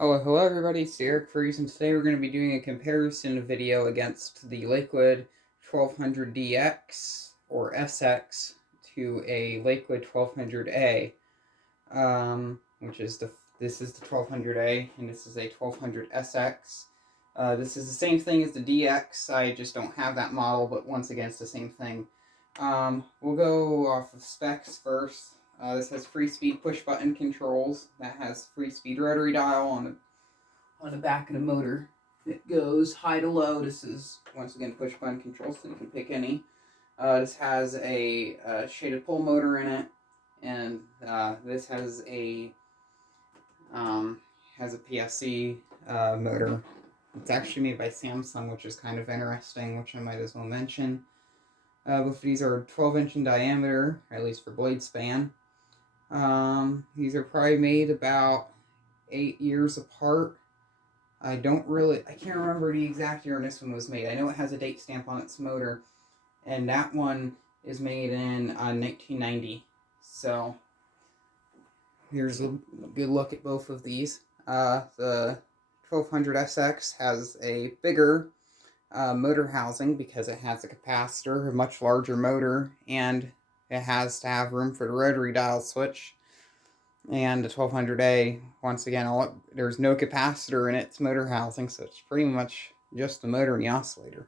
Hello everybody, it's Eric Freeze, and today we're going to be doing a comparison video against the Lakewood 1200DX or SX to a Lakewood 1200A, this is the 1200A and this is a 1200SX. This is the same thing as the DX, I just don't have that model, but once again it's the same thing. We'll go off of specs first. This has free speed push button controls. That has free speed rotary dial on the back of the motor. It goes high to low. This is once again push button controls, so you can pick any. This has a shaded pole motor in it, and this has a PSC motor. It's actually made by Samsung, which is kind of interesting, which I might as well mention. Both of these are 12-inch in diameter, at least for blade span. These are probably made about 8 years apart. I can't remember the exact year this one was made. I know it has a date stamp on its motor, and that one is made in 1990. So here's a good look at both of these. The 1200SX has a bigger motor housing because it has a capacitor, a much larger motor, and it has to have room for the rotary dial switch. And the 1200A, once again, there's no capacitor in its motor housing, so it's pretty much just the motor and the oscillator.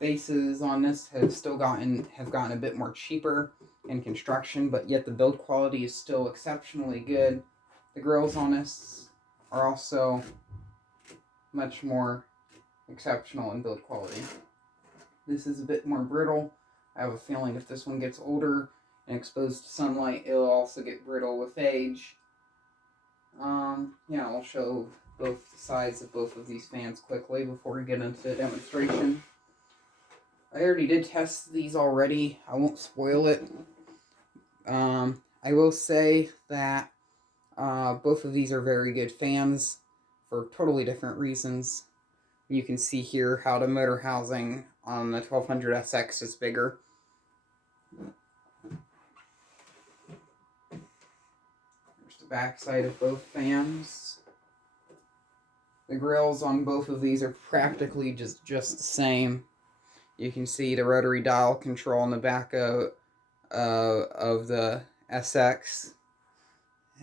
Bases on this have gotten a bit more cheaper in construction, but yet the build quality is still exceptionally good. The grills on this are also much more exceptional in build quality. This is a bit more brittle. I have a feeling if this one gets older and exposed to sunlight, it'll also get brittle with age. I'll show both sides of both of these fans quickly before we get into the demonstration. I already did test these already. I won't spoil it. I will say that both of these are very good fans for totally different reasons. You can see here how the motor housing on the 1200SX is bigger. There's the back side of both fans. The grills on both of these are practically just the same. You can see the rotary dial control on the back of the SX,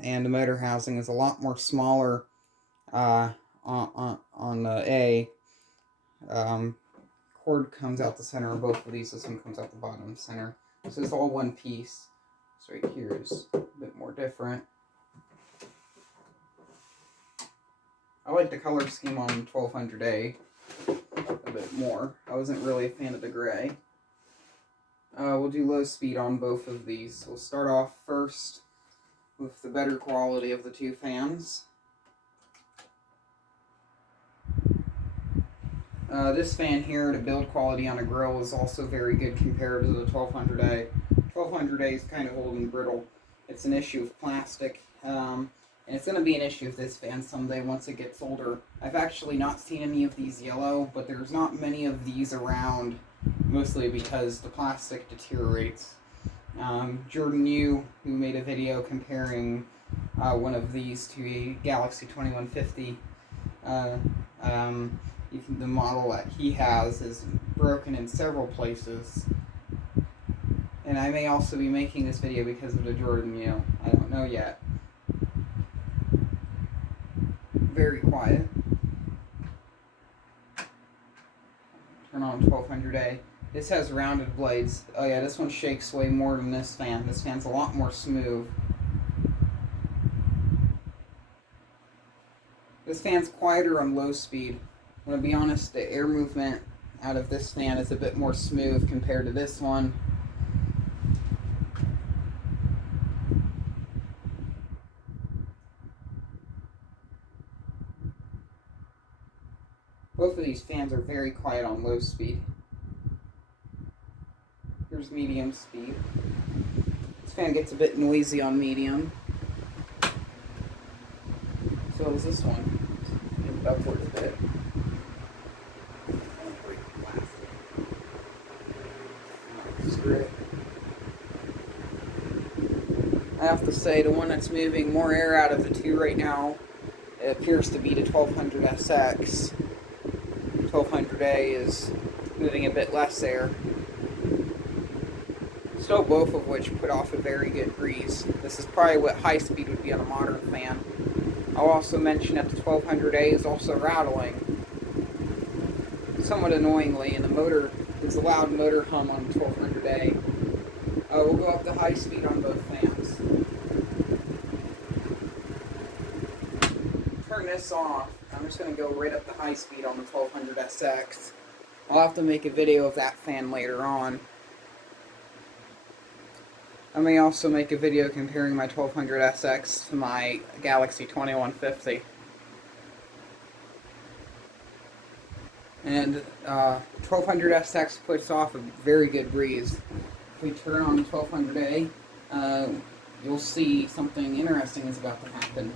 and the motor housing is a lot more smaller on the A. Cord comes out the center of both of these. This one comes out the bottom center. This is all one piece. So right here is a bit more different. I like the color scheme on 1200A a bit more. I wasn't really a fan of the gray. We'll do low speed on both of these. We'll start off first with the better quality of the two fans. This fan here, the build quality on a grill is also very good compared to the 1200A. 1200A is kind of old and brittle. It's an issue of plastic, and it's going to be an issue with this fan someday once it gets older. I've actually not seen any of these yellow, but there's not many of these around, mostly because the plastic deteriorates. Jordan Yu, who made a video comparing one of these to a Galaxy 2150, the model that he has is broken in several places. And I may also be making this video because of the Jordan Yu. I don't know yet. Very quiet. Turn on 1200A. This has rounded blades. Oh yeah, this one shakes way more than this fan. This fan's a lot more smooth. This fan's quieter on low speed. I'm going to be honest, the air movement out of this fan is a bit more smooth compared to this one. Both of these fans are very quiet on low speed. Here's medium speed. This fan gets a bit noisy on medium. So is this one. Get it upwards a bit. Screw it. I have to to say the one that's moving more air out of the two right now, it appears to be the 1200SX. 1200A is moving a bit less air. Still both of which put off a very good breeze. This is probably what high speed would be on a modern fan. I'll also mention that the 1200A is also rattling, somewhat annoyingly, and the motor is a loud motor hum on the 1200A. We'll go up to high speed on both fans. Turn this off. I'm just going to go right up to high speed on the 1200SX. I'll have to make a video of that fan later on. I may also make a video comparing my 1200SX to my Galaxy 2150. And 1200SX puts off a very good breeze. If we turn on the 1200A, you'll see something interesting is about to happen.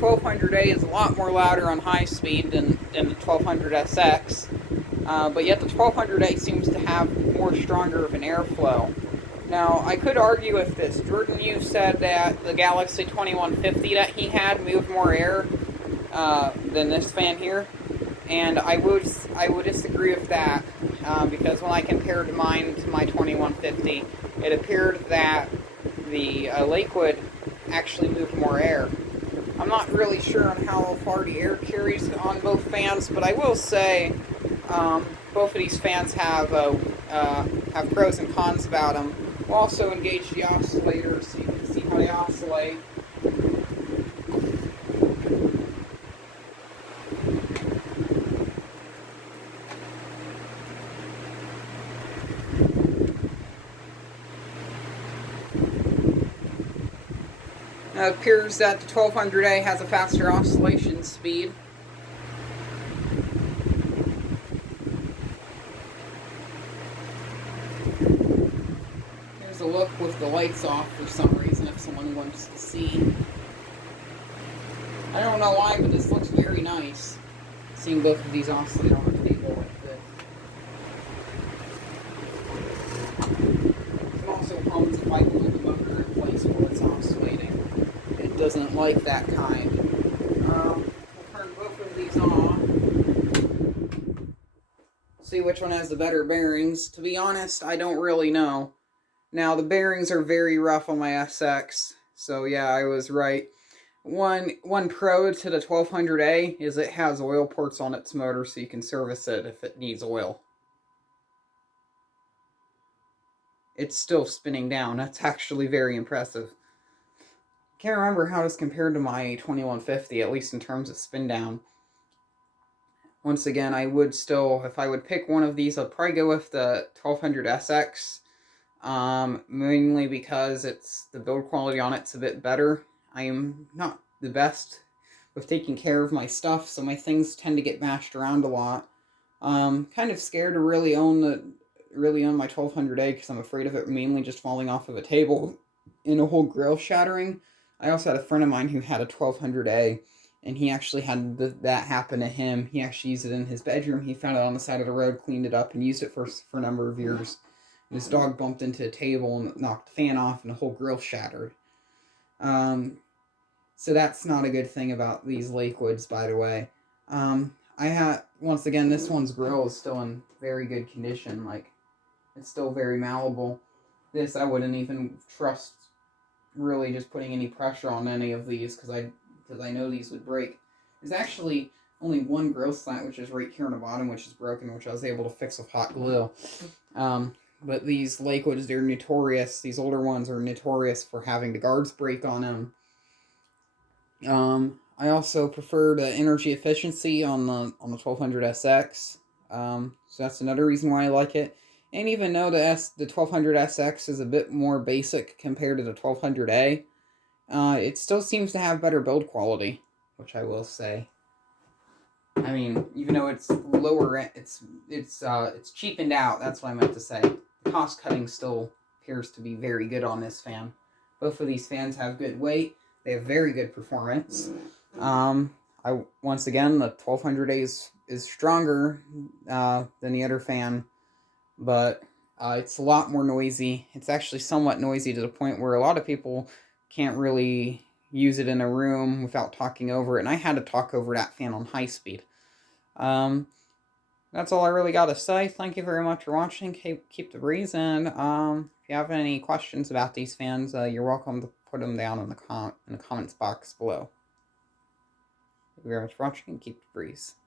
1200A is a lot more louder on high speed than the 1200SX, but yet the 1200A seems to have more stronger of an airflow. Now, I could argue with this. Jordan Yu said that the Galaxy 2150 that he had moved more air than this fan here, and I would disagree with that, because when I compared mine to my 2150, it appeared that the Lakewood actually moved more air. I'm not really sure on how far the air carries on both fans, but I will say both of these fans have pros and cons about them. We'll also engage the oscillator so you can see how they oscillate. It appears that the 1200A has a faster oscillation speed. Here's a look with the lights off for some reason if someone wants to see. I don't know why, but this looks very nice. Seeing both of these oscillate on the table like this. It also hums if I move the motor in place while it's oscillating. It doesn't like that kind. We'll turn both of these on. See which one has the better bearings. To be honest, I don't really know. Now, the bearings are very rough on my SX, so yeah, I was right. One pro to the 1200A is it has oil ports on its motor, so you can service it if it needs oil. It's still spinning down. That's actually very impressive. Can't remember how this compared to my 2150, at least in terms of spin down. Once again, I would still, if I would pick one of these, I'd probably go with the 1200SX. Mainly because the build quality on it's a bit better. I am not the best with taking care of my stuff, so my things tend to get bashed around a lot. Kind of scared to really own my 1200A because I'm afraid of it mainly just falling off of a table and a whole grill shattering. I also had a friend of mine who had a 1200A, and he actually had that happen to him. He actually used it in his bedroom. He found it on the side of the road, cleaned it up, and used it for a number of years. And his dog bumped into a table and knocked the fan off, and the whole grill shattered. So that's not a good thing about these Lakewoods, by the way. Once again, this one's grill is still in very good condition. Like, it's still very malleable. This I wouldn't even trust really just putting any pressure on any of these because I know these would break. There's actually only one grill slat, which is right here on the bottom, which is broken, which I was able to fix with hot glue. But these Lakewoods, they're notorious. These older ones are notorious for having the guards break on them. I also prefer the energy efficiency on the 1200SX. So that's another reason why I like it. And even though the 1200SX is a bit more basic compared to the 1200A, it still seems to have better build quality, which I will say. I mean, even though it's lower, it's cheapened out. That's what I meant to say. The cost cutting still appears to be very good on this fan. Both of these fans have good weight. They have very good performance. Once again, the 1200A is stronger than the other fan, but It's a lot more noisy. It's actually somewhat noisy to the point where a lot of people can't really use it in a room without talking over it, and I had to talk over that fan on high speed. Um, that's all I really got to say. Thank you very much for watching. Keep the breeze, and if you have any questions about these fans, you're welcome to put them down in the comments box below. Thank you very much for watching, and keep the breeze.